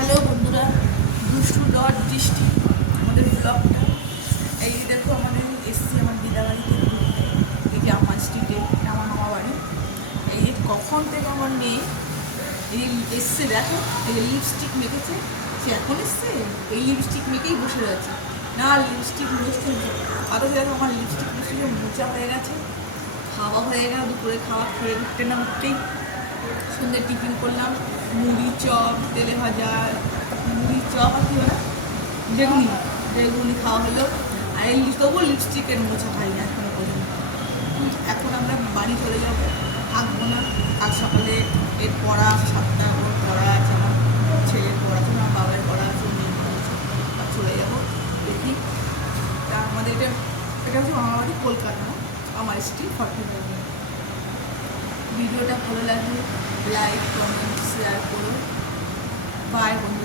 Hello বন্ধুরা, দুষ্টু dot দৃষ্টি আমাদের ব্লগটা। এই দেখো আমাদের এসছি আমার দিদা বাড়িতে ঘুরতে। এই যে আমার স্ট্রিটে আমার মামা বাড়ি। এই যে কখন থেকে আমার মেয়ে এই এসছে, দেখো এই লিপস্টিক মেখেছে। সে এখন এসছে, এই লিপস্টিক মেখেই বসে রয়েছে। না লিপস্টিক মুছতে অথচ দেখো আমার লিপস্টিক মুছতে মোচা হয়ে গেছে। খাওয়া হয়ে গেল, দুপুরে খাওয়া খেয়ে উঠতে না উঠতেই সন্ধ্যে টিফিন করলাম, মুড়ি চপ, তেলে ভাজা, মুড়ি চপ আর কি বলে বেগুনি, বেগুনি খাওয়া হলো। আর এই তবুও লিপস্টিকের মোছা খাই না এখনো পর্যন্ত। এখন আমরা বাড়ি চলে যাবো, থাকবো না। আর সকালে এর পড়া 7টা ওর পড়া আছে, আমার ছেলের পড়াশোনা, বাবার পড়া আছে, মেয়ের পড়া আছে। আর চলে যাবো, দেখি। তা আমাদের এটা হচ্ছে আমার বাড়ি কলকাতা, আমার স্ট্রিট 45। ভিডিওটা ভালো লাগলে লাইক, কমেন্ট, শেয়ার করো। বাই বন্ধু।